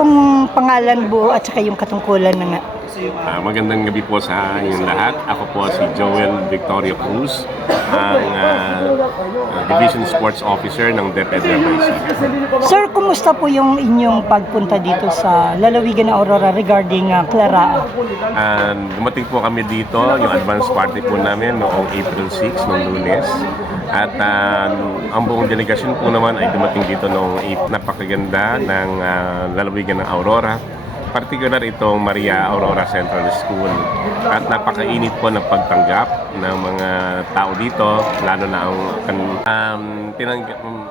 pong pangalan buo at saka yung katungkulan na nga? Magandang gabi po sa inyong lahat. Ako po si Joel Victoria Cruz, ang Division Sports Officer ng DepEd Nueva Ecija. Sir, kumusta po yung inyong pagpunta dito sa lalawigan ng Aurora regarding Clara? Dumating po kami dito, yung advance party po namin noong April 6, noong Lunes. At ang buong delegasyon po naman ay dumating dito noong napakaganda ng lalawigan ng Aurora. Particular itong Maria Aurora Central School. At napakainit po ng pagtanggap ng mga tao dito, lalo na ang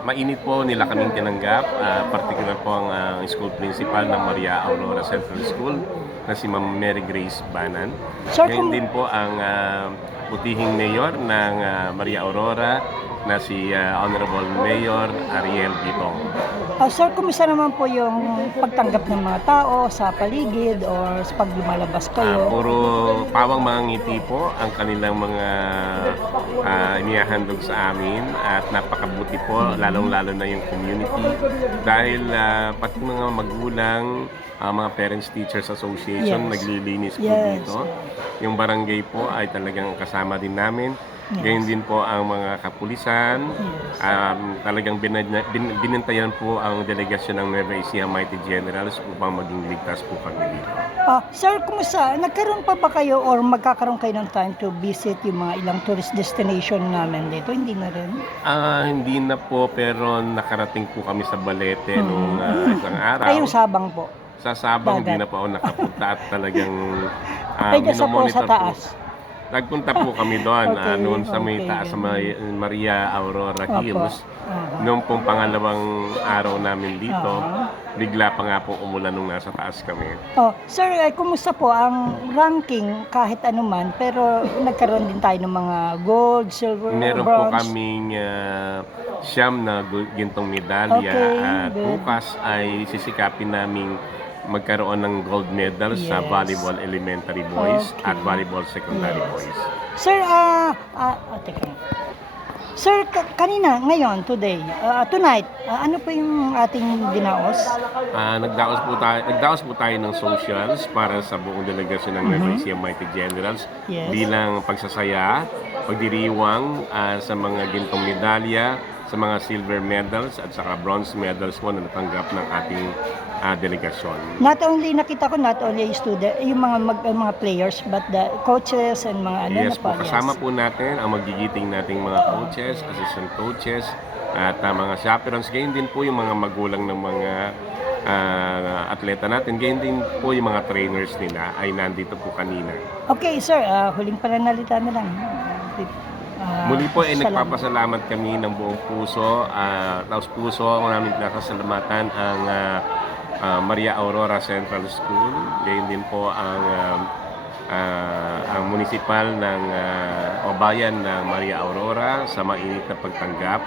mainit po nila kaming tinanggap. Particular po ang school principal ng Maria Aurora Central School na si Ma'am Mary Grace Banan. Ngayon din po ang butihing mayor ng Maria Aurora na si Honorable Mayor Ariel Bitong. Sir, kumusta naman po yung pagtanggap ng mga tao sa paligid or sa pag lumalabas kayo? Puro pawang mga ngiti po ang kanilang mga inihahandog sa amin at napakabuti po, lalong-lalo na yung community dahil pati mga magulang, mga Parents Teachers Association naglilinis po dito. Yung barangay po ay talagang kasama din namin. Ganyan din po ang mga kapulisan. Talagang binantayan po ang delegasyon ng Nueva Ecija Mighty Generals upang maging ligtas po kami dito. Sir, kumusta? Nagkaroon pa ba kayo or magkakaroon kayo ng time to visit yung mga ilang tourist destination namin dito? Hindi na rin? Hindi na po, pero nakarating po kami sa Balete nung isang araw. Yung Sabang po? Sa Sabang, hindi na po ako nakapunta at talagang sa po sa taas? Nagpunta po kami doon noon sa may taas sa Maria Aurora Hills. Noong pong pangalawang araw namin dito, bigla pa nga po umulan nung nasa taas kami. Sir, kumusta po ang ranking kahit anuman, pero nagkaroon din tayo ng mga gold, silver, meron bronze? Po kaming siyam na gintong medalya at bukas ay sisikapin naming magkaroon ng gold medals sa volleyball elementary boys at volleyball secondary boys. Sir, teka. Sir, ngayon, tonight, ano po yung ating dinaos? Nagdaos po tayo ng socials para sa buong delegasyon ng Nueva Ecija Mighty Generals bilang pagsasaya, pagdiriwang sa mga gintong medalya, sa mga silver medals at saka bronze medals po na natanggap ng ating delegasyon. Not only student, yung mga players, but the coaches and mga Yes po, kasama po natin ang magigiting nating mga coaches, assistant coaches, at mga chaperones. Ganyan din po yung mga magulang ng mga atleta natin. Ganyan din po yung mga trainers nila ay nandito po kanina. Okay, sir, huling pananalita na lang. Muli po ay nagpapasalamat kami ng buong puso. Taos puso ang namin pinasasalamatan ang Maria Aurora Central School. Gayon din po ang munisipal ng bayan ng Maria Aurora sa mainit na pagtanggap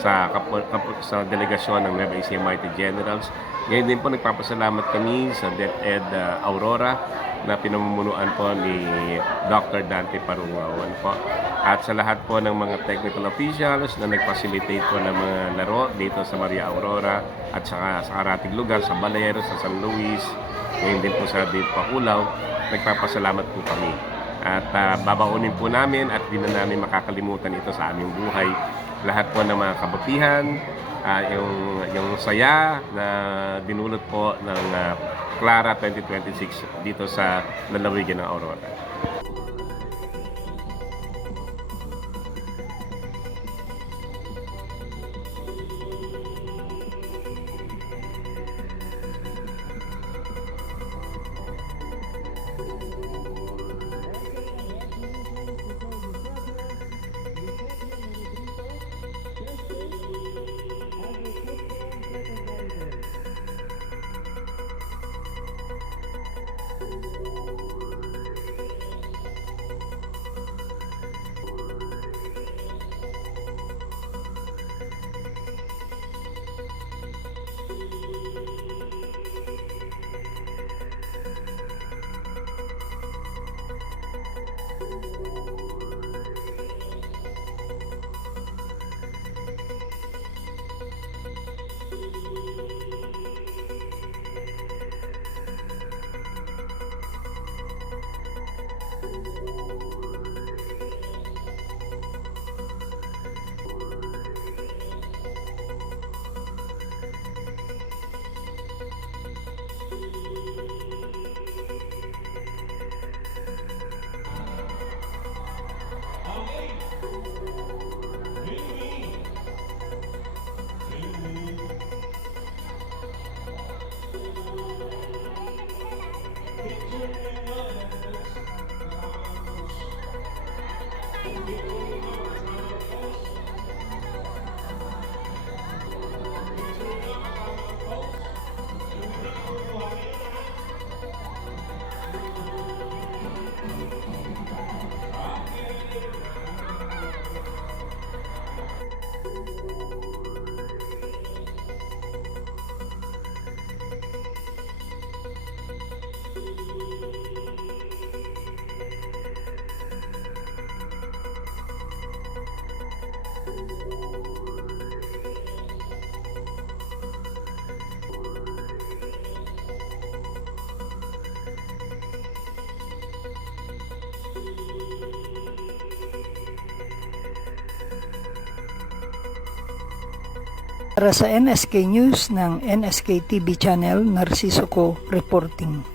sa delegasyon ng Nueva Ecija Mighty Generals. Ngayon din po nagpapasalamat kami sa DepEd Aurora na pinamumunuan po ni Dr. Dante Parungawan po. At sa lahat po ng mga technical officials na nag-facilitate po ng mga laro dito sa Maria Aurora at sa karating lugar, sa Balero, sa San Luis, ngayon din po sa Dave Paculaw, nagpapasalamat po kami. At babaunin po namin at di na namin makakalimutan ito sa aming buhay. Lahat po ng mga kabutihan, yung saya na dinulot po ng Clara 2026 dito sa lalawigan ng Aurora. Para sa NSK News ng NSK TV Channel, Narciso Co reporting.